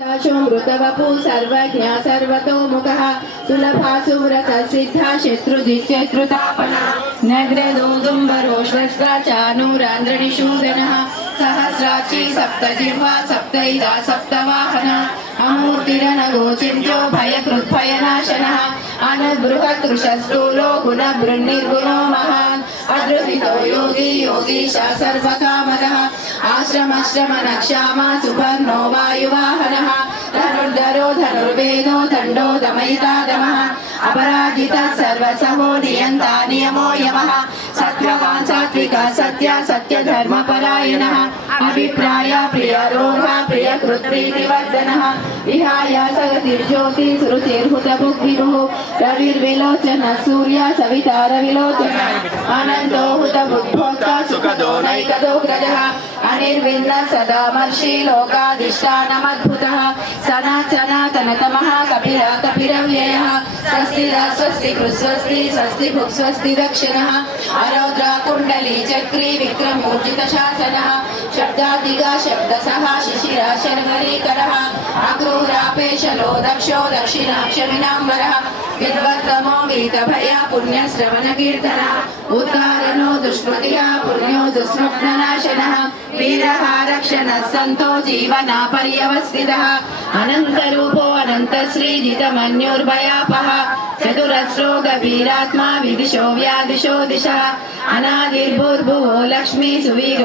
मृतवपु सर्वज्ञ सर्वतोमुखः सुलभासुव्रत सिद्धा शत्रुजित्यश्रुतापना नग्रदोदुम्बरोश्वस्त्राचानूरान्द्रणिशूदनः सहस्राची सप्तजिह्वा सप्तैदा सप्तवाहना अमूर्तिरनगोचिन्त्यो भयकृद्भयनाशनः अनद्बृहत्कृशस्थूलो गुणबृन्निर्गुणो महान् अदृहितो योगी योगीशा सर्वकामदः आश्रमश्रमनक्षामा सुपर्णो वायुवाहनः धनुर्धरो धनुर्वेदो दण्डो दमयितादमः अपराजितः सर्वसहो नियन्ता नियमो यमः सत्त्ववान् सात्विकः सत्य सत्यधर्मपरायणः अभिप्राय प्रियरोहा प्रियकृत्प्रीतिवर्धनः विहाय सगतिर्ज्योतिसृतिर्हुतबुद्धिभुः रविर्विलोचनः सूर्य सविता रविलोचनः अनन्तो हुतबुद्भोक्ता सुखदो नैकदोग्रजः अनिर्विण्णः सदा मर्षि लोकाधिष्ठानमद्भुतः सनातनतमः कपिलः कपिरव्ययः स्वस्तिरः स्वस्ति कृस्वस्ति स्वस्ति भुक्स्वस्ति दक्षिणः अरौद्रा कुण्डली चक्री विक्रमोर्जितशासनः शब्दादिगा शब्दसः शिशिरः शर्वरीकरः अक्रूरापेशलो दक्षो दक्षिणाक्षविनाम्बरः विद्वत्तमो वीतभया पुण्यश्रवणकीर्तनः उद्गारणो दुष्मतिः पुण्यो दुस्वप्ननाशनः वीरः रक्षणः सन्तो जीवना पर्यवस्थितः अनन्तरूपो अनन्तश्रीजितमन्युर्भयापः चतुरस्रो गभीरात्मा विदिशो व्यादिशो दिशः अनादिर्भूर्भुवो लक्ष्मी सुवीरो